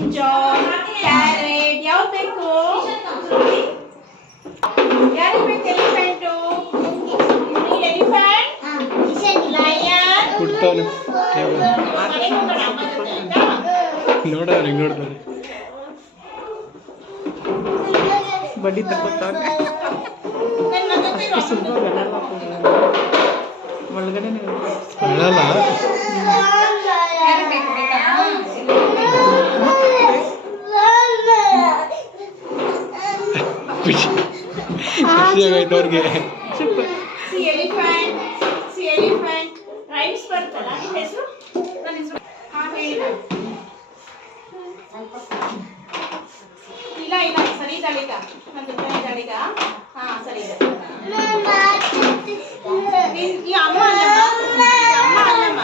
Brinjal, carrot ಯಾವ್ದು ಬೇಕು? ಯಾರಿಗೆ ಬೇಕು ಎಲಿಫೆಂಟು? Elephant, lion. ಕುಡ್ತಾವನು ನೋಡೋರು ನೋಡ್ತಾರೆ ಬಡ್ಡಿ ತಗೋತಾನೆ ಒಳಗಡೆ ಖುಷಿಯಾಗೈತೆ ಅವ್ರಿಗೆ. ರೈಮ್ಸ್ ಬರ್ತಲ್ಲ ನಿಮ್ಮ ಹೆಸರು? ನನ್ನ ಹೆಸರು ಇಲ್ಲ ಇಲ್ಲ ಸರಿ ಇದ್ದಾಳೀಗ, ನನ್ನ ಜೊತೆ ಇದ್ದಾಳೀಗ. ಹಾಂ ಸರಿ ಇದೆ. ಈ ಅಮ್ಮ ಅಲ್ಲಮ್ಮ, ಅಮ್ಮ ಅಲ್ಲಮ್ಮ.